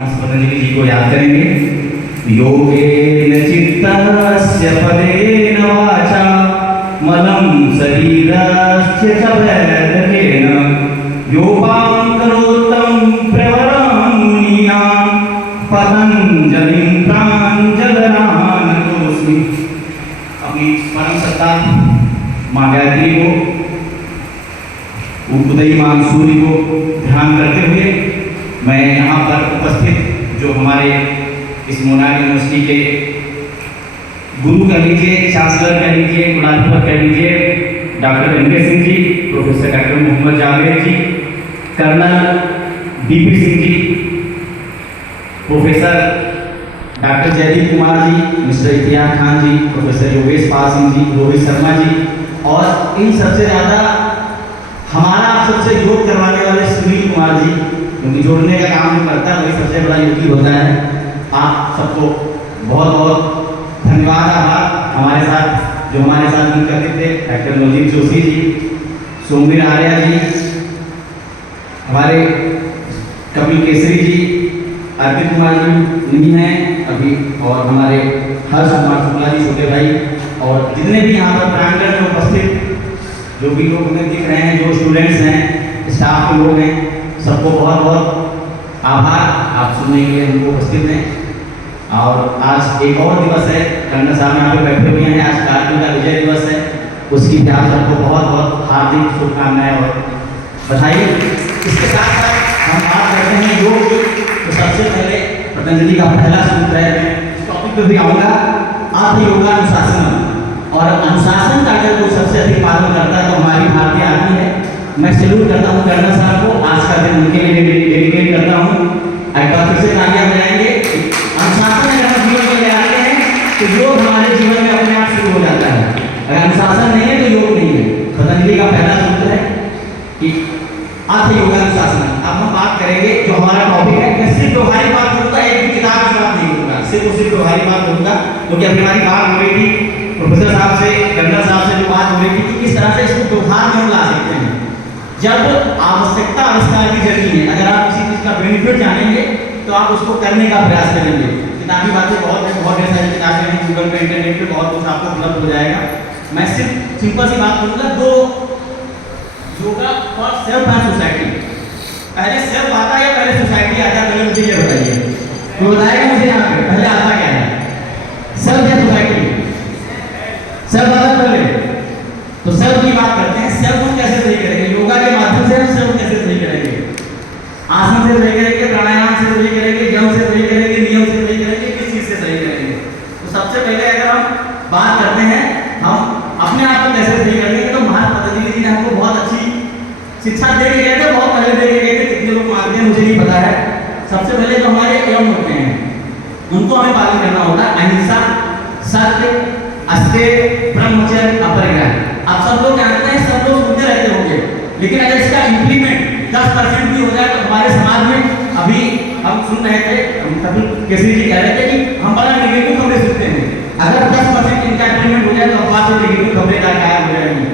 पतंजलि जी को याद करेंगे। योगेन चित्तस्य पदेन वाचा मलं शरीरस्य च वैदकेन योपां करोतं प्रवरं मुनीनां पतंजलिं प्राञ्जलरानतोऽस्मि। अपनी परम सत्ता माँ गायत्री को, उदयी माँ सूर्य को ध्यान करते हुए मैं यहाँ पर उपस्थित जो हमारे इस मोनाली यूनिवर्सिटी के गुरु कह लीजिए, चांसलर कह लीजिए, कुलाधिपति कह लीजिए, doctor MK. Singh ji, professor doctor Mohammad Javed जी, colonel BP. Singh ji, professor doctor Jaideep Kumar ji, mister इतियास Khan जी, प्रोफेसर योगेश पाल सिंह जी, रोहित शर्मा जी, और इन सबसे ज़्यादा हमारा सबसे योग करवाने वाले सुनील कुमार जी, क्योंकि जोड़ने का काम जो करता है वही सबसे बड़ा योगी होता है। आप सबको बहुत बहुत धन्यवाद, आभार। हमारे साथ जो हमारे साथ मिल करते थे डॉक्टर नवजीत जोशी जी, सोमवीर आर्या जी, हमारे कपिल केसरी जी, अर्पित कुमार जी नहीं हैं अभी, और हमारे हर्ष कुमार शुक्ला जी छोटे भाई, और जितने भी यहाँ पर प्रांगण में उपस्थित जो भी लोग हमें दिख रहे हैं, जो स्टूडेंट्स हैं, स्टाफ के लोग हैं, सबको बहुत बहुत आभार। आप सुनने के लिए हमको उपस्थित हैं। और आज एक और दिवस है, कर्नल साहब यहाँ पे बैठे हुए हैं, आज कारगिल का विजय दिवस है, उसकी भी आप सबको बहुत बहुत हार्दिक शुभकामनाएं और बधाई। इसके साथ साथ हम बात करते हैं योग की, तो सबसे पहले पतंजलि का पहला सूत्र है, इस टॉपिक पर भी आऊँगा, आत्म योगानुशासन। और अनुशासन का अगर कोई सबसे अधिक पालन करता है तो हमारी भारतीय आर्मी है। मैं सैल्यूट करता हूँ कर्नल साहब को, आज का दिन उनके लिए डेडिकेट करता हूँ। एक बार फिर से तालियां बजाएंगे। अनुशासन अगर हम जीवन में ले आते हैं तो योग हमारे जीवन में अपने आप शुरू हो जाता है। अगर अनुशासन नहीं है तो योग नहीं है। पतंजलि का पहला सूत्र है कि अर्थ योगानुशासन। अब हम बात करेंगे जो हमारा टॉपिक है, मैं सिर्फ व्यवहारिक बात करूँगा, एक भी किताब की बात नहीं करूँगा, सिर्फ व्यवहारिक बात करूँगा, क्योंकि अभी हमारी बात हो रही थी प्रोफेसर साहब से, कर्नल साहब से जो बात हो रही थी कि किस तरह से इसको व्यवहार में हम ला सकते हैं। जब आवश्यकता आविष्कार की जरूरी है, अगर आप किसी चीज़ का बेनिफिट जानेंगे तो आप उसको करने का प्रयास करेंगे। किताबी बातें बहुत ढेर सारी किताबें हैं, गूगल पे, इंटरनेट पे बहुत कुछ आपको उपलब्ध हो जाएगा। मैं सिर्फ सिंपल सी बात करूँगा, दो yoga for self and society. पहले सेल्फ आता है या पहले सोसाइटी आता है, पहले मुझे ये बताइए, तो बताएगा मुझे यहाँ पे पहले आता क्या है, सेल्फ या सोसाइटी? सेल्फ आता पहले, तो सेल्फ की बात करते हैं। सेल्फ को कैसे सही करेंगे? योगा के माध्यम से हम सेल्फ कैसे सही करेंगे? आसन से सही करेंगे, प्राणायाम से सही करेंगे, जम से सही करेंगे, नियम से सही करेंगे, किस चीज से सही करेंगे? तो सबसे पहले अगर हम बात करते हैं हम अपने आप को कैसे सही करेंगे, तो महात्मा पतंजलि जी ने हमको बहुत अच्छी शिक्षा दे के गए थे, बहुत पहले दे के गए थे। कितने लोग मानते हैं मुझे नहीं पता है। सबसे पहले जो हमारे यम होते हैं उनको हमें पालन करना होता है, अहिंसा, सत्य, अस्तेय, ब्रह्मचर्य, अपरिग्रह। आप सब लोग जानते हैं, सब लोग सुनते रहते होंगे, लेकिन अगर इसका इम्प्लीमेंट 10% भी हो जाए तो हमारे समाज में, अभी हम सुन रहे थे, कपिल केसरी जी कह रहे थे कि हम बड़ा नेगेटिव खबरें सुनते हैं। अगर 10% इनका इम्प्लीमेंट हो जाए तो अखबार से नेगेटिव खबरें गायब हो जाएंगी।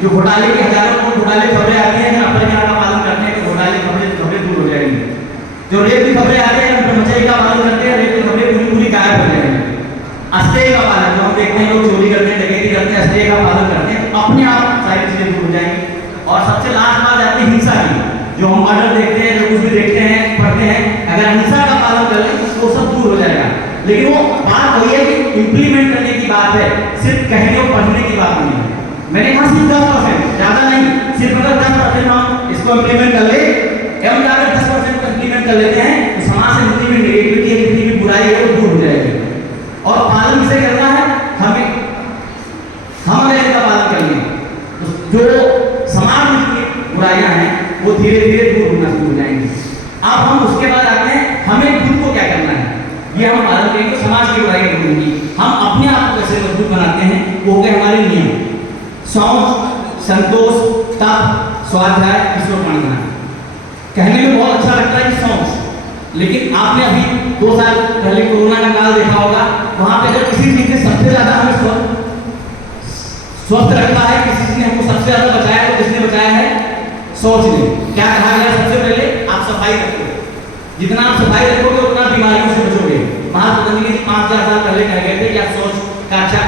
जो घोटाले की हजारों को घोटाले खबरें आती हैं, अपरिग्रह का पालन करते हैं तो घोटाले खबरें दूर हो जाएंगी। जो रेप की खबरें आती हैं, ब्रह्मचर्य का पालन करते हैं, रेप की खबरें पूरी गायब हो जाएंगी। अस्तेय का पालन, जो हम देखते हैं लोग चोरी करते हैं, डकैती करते हैं, अस्तेय का पालन करते हैं, तो अपने आप सारी चीजें दूर हो जाएंगी। और सबसे लास्ट बात आती है हिंसा की, जो हम मर्डर देखते हैं, जो कुछ भी देखते हैं, पढ़ते हैं, अगर हिंसा का पालन कर लें तो सब दूर हो जाएगा। लेकिन वो बात वही है कि इम्प्लीमेंट करने की बात है, सिर्फ कहने और पढ़ने की बात नहीं है। मैंने कहा सिर्फ 10%, ज्यादा नहीं, सिर्फ अगर 10% हम इसको इम्प्लीमेंट कर ले, एवं अगर 10% को इम्प्लीमेंट कर लेते हैं तो समाज से जितनी भी नेगेटिविटी है, जितनी भी बुराई है, वो दूर हो जाएगी। और पालन किसे करना है? हमें। हम अगर इसका पालन कर लें तो जो समाज में जितनी बुराइयां हैं वो धीरे धीरे दूर होना शुरू हो जाएंगी। अब हम उसके बाद आते हैं हमें खुद को क्या करना है, ये हम पालन करेंगे तो समाज की बुराई दूर होगी। हम अपने आप को कैसे मजबूत बनाते हैं, वो हो गए हमारे नियम, शौच, संतोष, तप, स्वाध्याय, ईश्वर प्रार्थना। कहने में बहुत अच्छा लगता है कि शौच, लेकिन आपने अभी 2 साल पहले कोरोना का काल देखा होगा, वहां पे अगर किसी चीज ने सबसे ज्यादा हमें स्वस्थ रखा है, किसी चीज ने हमको सबसे ज्यादा बचाया, तो किसने बचाया है? शौच ने। क्या कहा गया सबसे पहले? आप सफाई रखो। जितना आप सफाई रखोगे उतना बीमारियों से बचोगे। महात्मा पतंजलि जी 5000 साल पहले कह गए थे कि आप सोच का अच्छा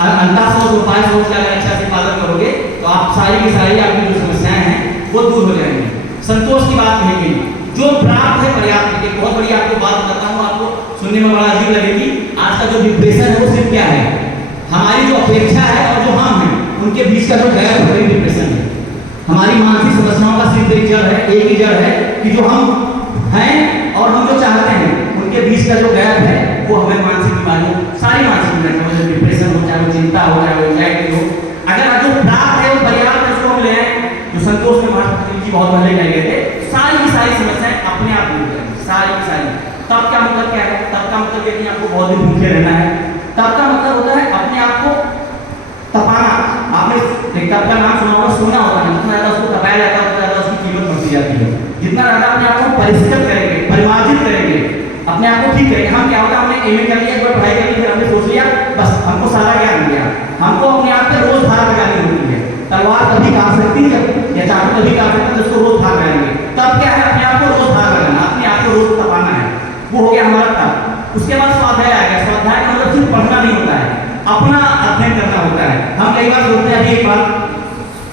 अंता सोच उपाय सोच का अगर अच्छा से पालन करोगे तो आप सारी की सारी आपकी जो समस्याएं हैं वो दूर हो जाएंगी। संतोष की बात कही गई, जो प्राप्त है पर्याप्त। एक बहुत बड़ी आपको बात बताता हूँ, आपको सुनने में बड़ा अजीब लगेगी। आज का जो डिप्रेशन है वो सिर्फ क्या है, हमारी जो अपेक्षा है और जो हम हैं उनके बीच का जो गैप है डिप्रेशन है। हमारी मानसिक समस्याओं का सिर्फ एक जड़ है, एक ही जड़ है कि जो हम हैं और हम जो चाहते हैं उनके बीच का जो गैप है वो हमें मानसिक बीमारियों, सारी मानसिक बीमारियों, चाहे डिप्रेशन हो, चाहे वो चिंता हो, चाहे वो एंजाइटी हो, अगर जो प्राप्त है वो पर्याप्त है उसको हम ले आए। जो संतोष में महात्मा पतंजलि जी बहुत पहले कह गए थे, सारी की सारी समस्याएं अपने आप दूर करेंगी, सारी की सारी। तब क्या मतलब क्या है, तब का मतलब यदि आपको बहुत दिन भूखे रहना है, तब का मतलब होता है अपने आप को तपाना। आपने तब का नाम सुना होगा, सोना होता है, जितना ज्यादा उसको तपाया जाता है उतना ज्यादा उसकी कीमत बढ़ती जाती है। जितना ज्यादा अपने आप को परिष्कृत करेंगे, परिमार्जित करेंगे, अपने आप को ठीक करेंगे। हम क्या होता है, हमने एमए कर लिया, एक बार पढ़ाई कर ली, फिर हमने सोच लिया बस हमको सारा ज्ञान मिल गया। हमको अपने आप पे रोज धार लगानी होती है। तलवार तभी काट सकती है या चाकू तभी काट सकती है जब उसको रोज धार लगाएंगे। तब क्या है, अपने आप को रोज धार लगाना, अपने आप को रोज तपाना है, वो हो गया हमारा तप। उसके बाद स्वाध्याय आ गया। स्वाध्याय का मतलब सिर्फ पढ़ना नहीं होता है, अपना अध्ययन करना होता है। हम कई बार बोलते हैं, अभी एक बात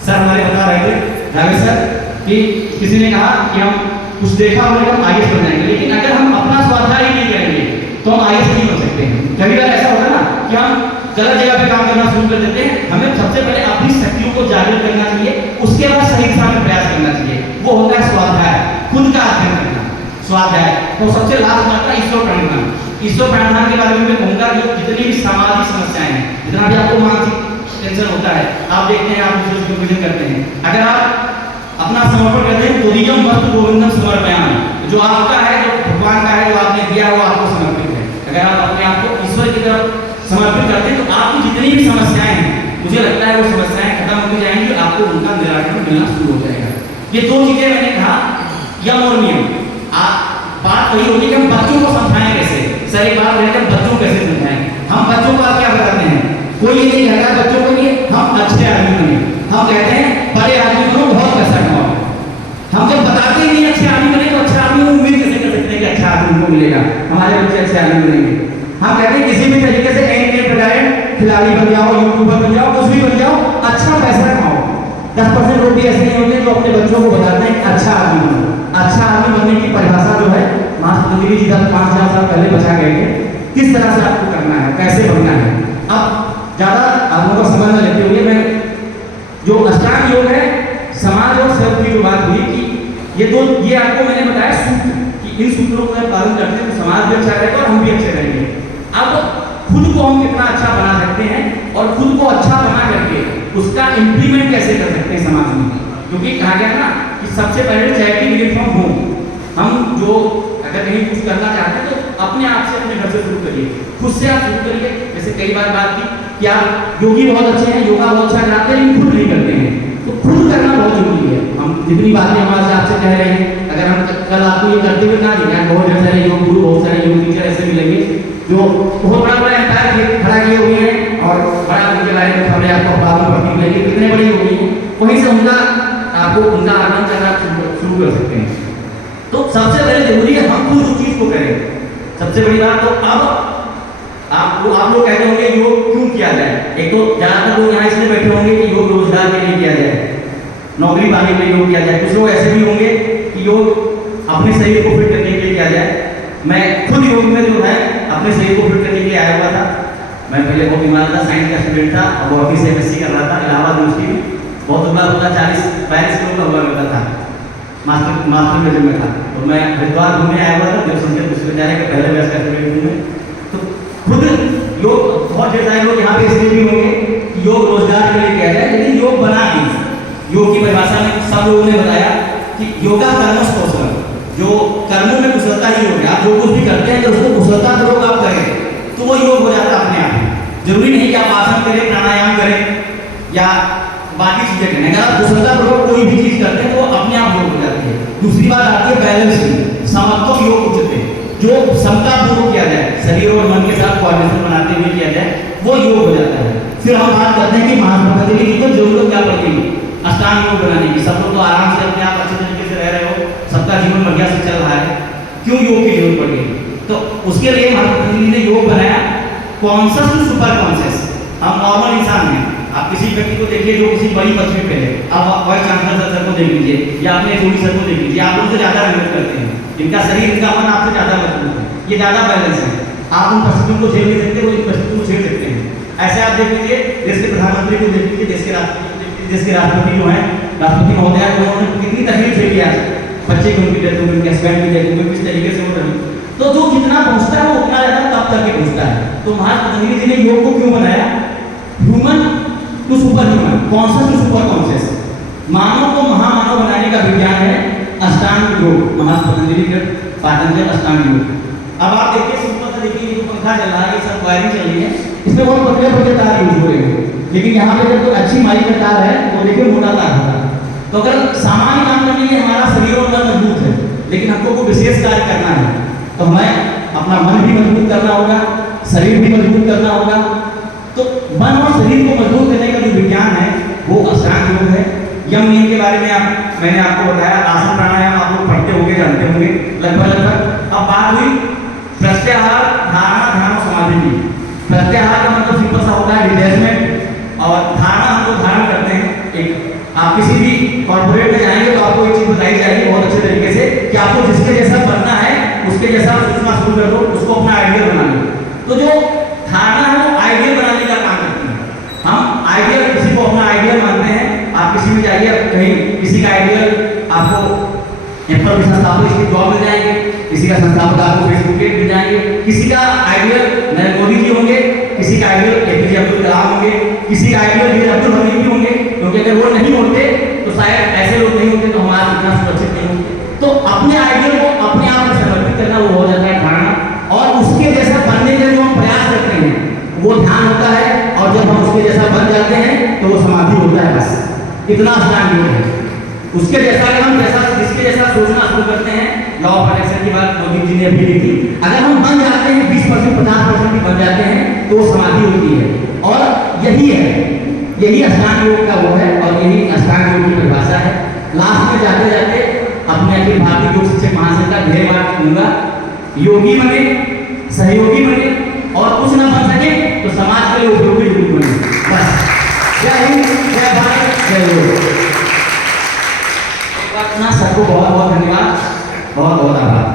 सर हमारे बता रहे थे राघव सर कि किसी ने कहा कि हम कुछ देखा हमने हम आईएएस बन जाएंगे, लेकिन अगर हम अपना स्वाध्याय ही नहीं करेंगे तो हम आईएएस नहीं बन सकते हैं। कभी बार ऐसा होता है ना कि हम गलत जगह पे काम करना शुरू कर देते हैं। हमें सबसे पहले अपनी शक्तियों को जागृत करना चाहिए, उसके बाद सही दिशा में प्रयास करना चाहिए। वो होता है स्वाध्याय, खुद का अध्ययन करना, स्वाध्याय। तो सबसे लास्ट आता है ईश्वर प्रणिधान। ईश्वर प्रणिधान के बारे में मैं कहूँगा कि जितनी भी सामाजिक समस्याएं हैं, जितना भी आपको मानसिक टेंशन होता है, आप देखते हैं, आप दूसरे को पूजन करते हैं, अगर आप अपना समर्पण करते हैं, तुरीयम वस्तु गोविंदम समर्पयामि, जो आपका है, जो भगवान का है, जो आपने दिया वो आपको समर्पित है। अगर आप अपने आप को ईश्वर की तरफ समर्पित करते हैं तो आपकी जितनी भी समस्याएं हैं, मुझे लगता है वो समस्याएं खत्म होती जाएंगी, आपको उनका निराकरण मिलना शुरू हो जाएगा। ये दो चीजें मैंने कहा, यम और नियम। बात वही होगी कि हम बच्चों को समझाएं कैसे। सर एक बात है, बच्चों को कैसे समझाएं। हम बच्चों को क्या बताते हैं, कोई ये नहीं कहता बच्चों को लिए हम अच्छे आदमी बने, हम कहते हैं बड़े आदमी बनो, बहुत पैसा कमाओ। हम जब बताते ही नहीं अच्छे आदमी बने तो अच्छा आदमी उम्मीद कैसे कर सकते हैं कि अच्छा आदमी उनको मिलेगा, हमारे बच्चे अच्छे आदमी बनेंगे। हम कहते हैं किसी भी तरीके से एंड प्रकार खिलाड़ी बन जाओ, यूट्यूबर बन जाओ, कुछ भी बन जाओ, अच्छा पैसा कमाओ। 10% लोग भी ऐसे नहीं होते जो अपने बच्चों को बताते हैं अच्छा आदमी बनो। अच्छा आदमी बनने की परिभाषा जो है महात्मा पतंजलि जी 5000 साल पहले बचा गए थे, किस तरह से आपको करना है, कैसे बनना है। अब ज्यादा आप लोगों का समझ में लेते हुए मैं जो अष्टांग योग है, समाज और सेल्फ की जो बात हुई कि ये आपको मैंने बताया सूत्र कि इन सूत्रों का पालन करते हैं तो समाज भी अच्छा रहेगा और हम भी अच्छे रहेंगे। अब खुद को हम कितना अच्छा बना सकते हैं और खुद को अच्छा बना करके उसका इंप्लीमेंट कैसे कर सकते हैं समाज में, क्योंकि कहा गया ना कि सबसे पहले चैरिटी बिगिन फ्रॉम होम। हम जो अगर कहीं कुछ करना चाहते हैं तो अपने आप से, अपने घर से शुरू करिए, खुद से आप शुरू करिए। जैसे कई बार बात की क्या योगी बहुत अच्छे हैं, योगा बहुत अच्छा कराते हैं, लेकिन खुद नहीं करते हैं, तो खुद करना बहुत जरूरी है। हम जितनी बातें हमारे आपसे कह रहे हैं, अगर हम कल आपको ये करते हुए ना दिखाएं, बहुत ढेर सारे योग गुरु, बहुत सारे योग टीचर ऐसे मिलेंगे जो बहुत बड़ा बड़ा एम्पायर खड़ा किए हुए हैं और बड़ा उनके बारे में खबरें आपको अखबारों में पढ़ने मिलेंगी, कितने बड़े योगी हैं, वहीं से उनका आपको उनका आनंद करना शुरू कर सकते हैं। तो सबसे पहले जरूरी है हम खुद उस चीज को करें, सबसे बड़ी बात। तो अब आप लोग कहते होंगे योग क्यों किया जाए। एक तो ज्यादातर लोग यहाँ इसलिए बैठे होंगे कि योग रोजगार के लिए किया जाए, नौकरी पाने के लिए योग किया जाए। कुछ लोग ऐसे भी होंगे कि योग अपने शरीर को फिट करने के लिए किया जाए। मैं खुद योग में जो है अपने शरीर को फिट करने के लिए आया हुआ था। मैं पहले बहुत बीमार था, साइंस का स्टूडेंट था और वो ऑफिस एमएससी कर रहा था इलाहाबाद यूनिवर्सिटी में। बहुत दुबला होता 40-42 किलो का हुआ करता था, मास्टर मेजर में था। तो मैं हरिद्वार घूमने आया हुआ था, देव संस्कृत विश्वविद्यालय के पहले बैच का स्टूडेंट हूँ मैं। तो खुद योग बहुत ढेर सारे लोग यहाँ पे इसलिए भी होंगे कि योग रोजगार के लिए किया जाए, लेकिन योग बना नहीं। योग की परिभाषा में सब लोगों ने बताया कि योगा कर्मस कौशल, जो कर्मों में कुशलता ही योग है। आप जो कुछ भी करते हैं, जब उसको कुशलता पूर्वक आप करें तो वो योग हो जाता है अपने आप। जरूरी नहीं कि आप आसन करें, प्राणायाम करें या बाकी चीजें करें। अगर आप कुशलता पूर्वक कोई भी चीज करते हैं तो अपने आप योग हो जाती है। दूसरी बात आती है बैलेंसिंग, समत्व योग उचित, जो समता पूर्वक किया जाए, शरीर और मन के साथ कोऑर्डिनेशन बनाते हुए किया जाए, वो योग हो जाता है। फिर हम बात करते हैं कि महात्मा पतंजलि जी को जरूरत क्या पड़ेगी अष्टांग योग बनाने की। सब लोग तो आराम से अपने आप अच्छे तरीके से रह रहे हो, सबका जीवन बढ़िया से चल रहा है, क्यों योग की जरूरत पड़ गई? तो उसके लिए महात्मा गांधी ने योग बनाया, कॉन्शियस टू सुपर कॉन्शियस। हम नॉर्मल इंसान हैं, आप किसी व्यक्ति को देखिए जो किसी बड़ी पदवी पे है, आप वाइस चांसलर सर को देख लीजिए या अपने जोड़ी सर को देख लीजिए, आप उनसे ज़्यादा मेहनत करते हैं, इनका शरीर इनका मन आपसे ज़्यादा मजबूत है, ये ज़्यादा बैलेंस है, आप उन परिस्थितियों को झेल नहीं सकते, वो इन परिस्थितियों को झेल सकते हैं। ऐसे आप देख लीजिए देश के प्रधानमंत्री को देख लीजिए, देश के राष्ट्रपति जो हैं, राष्ट्रपति महोदय, उन्होंने कितनी तकलीफ झेली आज, बच्चे की उनकी डेथ हो गई, हस्बैंड की डेथ हो गई, किस तरीके से वो रही। तो जो जितना पहुँचता है वो उतना ज़्यादा तब तक के पहुँचता है। तो महात्मा गांधी जी ने योग को क्यों बनाया? Human to super human, conscious to super conscious, मानव को महामानव बनाने का विज्ञान है अष्टांग योग, महात्मा गांधी के पातंजल अष्टांग योग। अब आप देखिए सिंपल सा देखिए, ये पंखा चल रहा है, ये सब वायरिंग चल रही है, इसमें बहुत पतले पतले तार यूज हो रहे हैं, लेकिन यहाँ पे जब कोई अच्छी माई का तार है तो देखिए मोटा तार होगा। तो अगर सामान्य काम करने के लिए हमारा शरीर और मन मजबूत है, लेकिन हमको कोई विशेष कार्य करना है तो हमें अपना मन भी मजबूत करना होगा, शरीर भी मजबूत करना होगा। तो मन और शरीर को मजबूत करने का जो विज्ञान है वो अष्टांग योग है। यम नियम के बारे में मैंने आपको बताया, आसन प्राणायाम आप लोग पढ़ते होंगे, जानते होंगे लगभग। अब बात हुई प्रत्याहार, धारणा, ध्यान और समाधि की। प्रत्याहार का मतलब सिंपल सा होता है डिटैचमेंट, और धारणा हम लोग धारण करते हैं। एक आप किसी भी कॉर्पोरेट में जाएंगे तो आपको एक चीज बताई जाएगी बहुत अच्छे तरीके से कि आपको जिसके जैसा बनना है उसके जैसा सोचना शुरू कर दो, उसको अपना आइडियल बना लो। तो जो धारणा है वो आइडियल बनाने का काम करती है। हम आइडियल, किसी को अपना आइडियल मानते हैं। आप किसी में जाइए, कहीं किसी का आइडियल आपको एप्पल के संस्थापक इसकी जॉब मिल जाएंगे, किसी का संस्थापक आपको फेसबुक पे मिल जाएंगे, किसी का आइडियल नरेंद्र मोदी जी होंगे, किसी का आइडियल एपीजे अब्दुल कलाम होंगे, किसी का आइडियल वीर अब्दुल हमीद भी होंगे, क्योंकि अगर वो नहीं होते तो शायद ऐसे लोग नहीं होते तो हमारा इतना सुरक्षित नहीं होते। तो अपने आइडियल को अपने आप में समर्पित करना वो हो जाता है धारणा, और उसके जैसा बनने का जो हम प्रयास करते हैं वो ध्यान होता है, और जब हम उसके जैसा बन जाते हैं तो वो समाधि होता है। बस इतना अष्टांग योग है। उसके जैसा अगर हम जिसके जैसा सोचना शुरू करते हैं, लॉ ऑफ अट्रैक्शन की बात मोदी जी ने अभी दी थी, अगर हम बन जाते हैं 20% 50% की बन जाते हैं तो वो समाधि होती है। और यही है, यही अष्टांग योग का वो है, और यही अष्टांग योग की परिभाषा है। लास्ट में जाते जाते अपने अखिल भारतीय योग शिक्षक महासंघ का ध्येय वाक्य दूंगा, योगी बने, सहयोगी बने, और कुछ ना बन सके तो समाज के लिए उपयोगी जरूर बने। बस। जय हिंद, जय भारत, जय योग। सबको बहुत बहुत धन्यवाद, बहुत बहुत आभार।